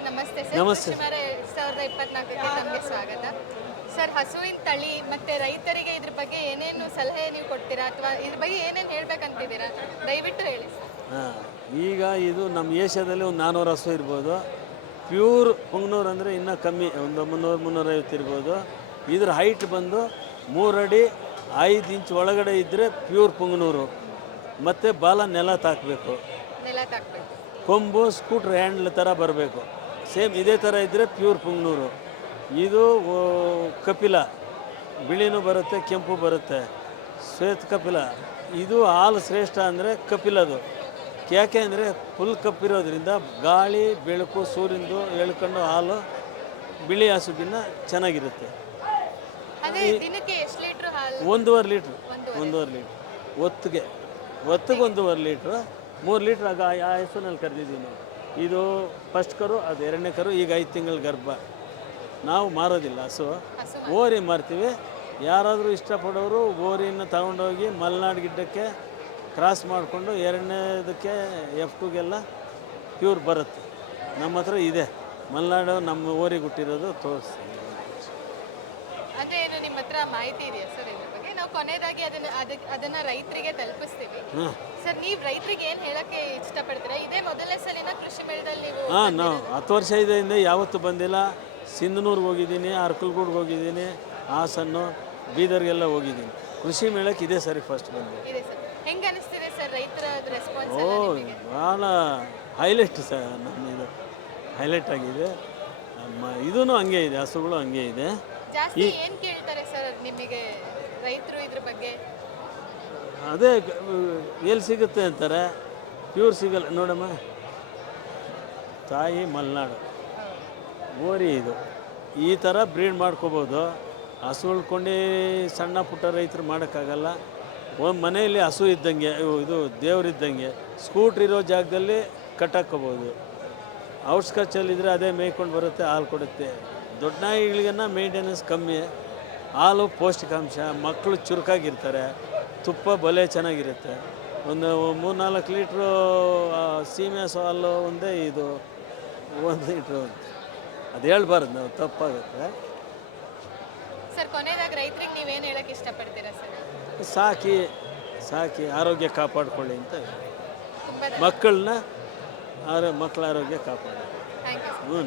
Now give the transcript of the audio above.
Sir ನಮಸ್ತೆ sir. ನಮಸ್ತೆ. ಸುಮಾರು 2024ಕ್ಕೆ ತಮಗೆ ಸ್ವಾಗತ. ಸರ್ ಹಸುವಿನ ತಳಿ ಮತ್ತೆ ರೈತರಿಗೆ ಇದ್ರ ಬಗ್ಗೆ ಏನೇನು ಸಲಹೆ ನೀವು ಕೊಡ್ತೀರಾ ಅಥವಾ ಇದ್ರ ಬಗ್ಗೆ ಏನೇನು ಹೇಳ್ಬೇಕಂತಿದ್ದೀರಾ ದಯವಿಟ್ಟು ಹೇಳಿ ಸರ್. ಹಾಂ, ಈಗ ಇದು ನಮ್ಮ ಏಷ್ಯಾದಲ್ಲಿ ಒಂದು 400 ಹಸು ಇರ್ಬೋದು. ಪ್ಯೂರ್ ಪುಂಗ್ನೂರು ಅಂದರೆ ಇನ್ನೂ ಕಮ್ಮಿ, ಒಂದು 300-350 ಇರ್ಬೋದು. ಇದ್ರ ಹೈಟ್ ಬಂದು 3 ಅಡಿ 5 ಇಂಚ್ ಒಳಗಡೆ ಇದ್ದರೆ ಪ್ಯೂರ್ ಪುಂಗ್ನೂರು. ಮತ್ತು ಬಾಲ ನೆಲ ತಾಕಬೇಕು, ನೆಲ ತಾಕ್ಬೇಕು. ಕೊಂಬು ಸ್ಕೂಟ್ರ್ ಹ್ಯಾಂಡ್ಲ್ ಥರ ಬರಬೇಕು. ಸೇಮ್ ಇದೇ ಥರ ಇದ್ದರೆ ಪ್ಯೂರ್ ಪುಂಗ್ನೂರು. ಇದು ಕಪಿಲ, ಬಿಳಿನೂ ಬರುತ್ತೆ, ಕೆಂಪು ಬರುತ್ತೆ, ಶ್ವೇತ ಕಪಿಲ. ಇದು ಹಾಲು ಶ್ರೇಷ್ಠ ಅಂದರೆ ಕಪಿಲದು. ಯಾಕೆ ಅಂದರೆ ಫುಲ್ ಕಪ್ಪಿರೋದ್ರಿಂದ ಗಾಳಿ ಬೆಳಕು ಸೂರ್ಯಂದು ಎಳ್ಕೊಂಡು ಹಾಲು ಬಿಳಿ ಹಸುಗಿನ್ನ ಚೆನ್ನಾಗಿರುತ್ತೆ. ಅದೇ ದಿನಕ್ಕೆ ಎಷ್ಟು ಲೀಟರ್ ಹಾಲು? 1.5 ಲೀಟ್ರ್. 1.5 ಲೀಟ್ರ್ ಒತ್ತಿಗೆ 1.5 ಲೀಟ್ರ್. 3 ಲೀಟ್ರ್ ಆಗ ಆ ಹಸುನಲ್ಲಿ ಕರೆದಿದ್ದೀವಿ ನಾವು. ಇದು ಫಸ್ಟ್ ಕರು, ಅದು 2ನೇ ಕರು. ಈಗ 5 ತಿಂಗಳ ಗರ್ಭ. ನಾವು ಮಾರೋದಿಲ್ಲ ಹಸು, ಓರಿ ಮಾರ್ತೀವಿ. ಯಾರಾದರೂ ಇಷ್ಟಪಡೋರು ಓರಿನ ತಗೊಂಡೋಗಿ ಮಲೆನಾಡು ಗಿಡ್ಡಕ್ಕೆ ಕ್ರಾಸ್ ಮಾಡಿಕೊಂಡು 2ನೇದಕ್ಕೆ F2ಗೆಲ್ಲ ಪ್ಯೂರ್ ಬರುತ್ತೆ. ನಮ್ಮ ಹತ್ರ ಇದೆ ಮಲೆನಾಡು, ನಮ್ಮ ಓರಿಗೆ ಹುಟ್ಟಿರೋದು ತೋರಿಸ್ತೀವಿ. ಅದೇನು ನಿಮ್ಮ ಹತ್ರ ಮಾಹಿತಿ ಇದೆಯಾ ಸರ್ ಇದ್ರ ಬಗ್ಗೆ? ನಾವು ಕೊನೆಯದಾಗಿ ಅದನ್ನ ರೈತರಿಗೆ ತಲುಪಿಸ್ತೀವಿ. ಸರ್ ನೀವು ರೈತರಿಗೆ ಏನು ಹೇಳಕ್ಕೆ ಇಷ್ಟಪಡ್ತೀರಾ? ಇದೇ ಮೊದಲನೇ ಸಲಿನ ಕೃಷಿ ಮೇಳದಲ್ಲಿ ನೀವು? ನಾವು 10 ವರ್ಷ ಇದೆಯಿಂದ ಯಾವತ್ತೂ ಬಂದಿಲ್ಲ. ಸಿಂಧನೂರ್ಗೆ ಹೋಗಿದ್ದೀನಿ, ಅರ್ಕಲ್ಗೂಡ್ಗೆ ಹೋಗಿದ್ದೀನಿ, ಹಾಸನ್ನು, ಬೀದರ್ಗೆಲ್ಲ ಹೋಗಿದ್ದೀನಿ. ಕೃಷಿ ಮೇಳಕ್ಕೆ ಇದೇ ಸರಿ ಫಸ್ಟ್ ಬಂದಿದೆ. ಇದೆ ಸರ್. ಹೆಂಗೆ ಅನಿಸ್ತಿದೆ ಸರ್ ರೈತರ ರೆಸ್ಪಾನ್ಸ್? ಭಾಳ ಹೈಲೈಟ್ ಸರ್. ನಮ್ಮ ಇದು ಹೈಲೈಟ್ ಆಗಿದೆ. ಇದೂ ಹಂಗೆ ಇದೆ, ಹಸುಗಳು ಹಂಗೆ ಇದೆ. ಜಾಸ್ತಿ ಏನು ಕೇಳ್ತಾರೆ ಸರ್ ನಿಮಗೆ ರೈತರು ಇದ್ರ ಬಗ್ಗೆ? ಅದೇ ಎಲ್ಲಿ ಸಿಗುತ್ತೆ ಅಂತಾರೆ, ಪ್ಯೂರ್ ಸಿಗಲ್ಲ. ನೋಡಮ್ಮ, ತಾಯಿ ಮಲೆನಾಡು ಓರಿ ಇದು. ಈ ಥರ ಬ್ರೀಡ್ ಮಾಡ್ಕೋಬೋದು. ಹಸು ಉಳ್ಕೊಂಡು ಸಣ್ಣ ಪುಟ್ಟ ರೈತರು ಮಾಡೋಕ್ಕಾಗಲ್ಲ. ಒಂದು ಮನೆಯಲ್ಲಿ ಹಸು ಇದ್ದಂಗೆ, ಇದು ದೇವರಿದ್ದಂಗೆ. ಸ್ಕೂಟ್ರ್ ಇರೋ ಜಾಗದಲ್ಲಿ ಕಟ್ಟಾಕ್ಕೋಬೋದು. ಔಟ್ಸ್ಕರ್ಚಲ್ಲಿದ್ದರೆ ಅದೇ ಮೇಯ್ಕೊಂಡು ಬರುತ್ತೆ, ಹಾಲು ಕೊಡುತ್ತೆ. ದೊಡ್ಡ ನಾಯಿಗಳಿಗನ್ನ ಮೇಂಟೆನೆನ್ಸ್ ಕಮ್ಮಿ, ಹಾಲು ಪೌಷ್ಟಿಕಾಂಶ, ಮಕ್ಕಳು ಚುರುಕಾಗಿರ್ತಾರೆ, ತುಪ್ಪ ಬಲೆ ಚೆನ್ನಾಗಿರುತ್ತೆ. ಒಂದು 3-4 ಲೀಟ್ರು ಸೀಮೆ ಹಸು ಹಾಲು ಒಂದೇ, ಇದು 1 ಲೀಟ್ರು. ಅದು ಹೇಳ್ಬಾರ್ದು, ನಾವು ತಪ್ಪಾಗುತ್ತೆ. ಸರ್ ಕೊನೆಯದಾಗಿ ರೈತರಿಗೆ ನೀವೇನು ಹೇಳಕ್ಕೆ ಇಷ್ಟಪಡ್ತೀರಾ ಸರ್? ಸಾಕಿ ಆರೋಗ್ಯ ಕಾಪಾಡ್ಕೊಳ್ಳಿ ಅಂತ. ಮಕ್ಕಳ ಆರೋಗ್ಯ ಕಾಪಾಡಿ. Thank you. ಹ್ಞೂ.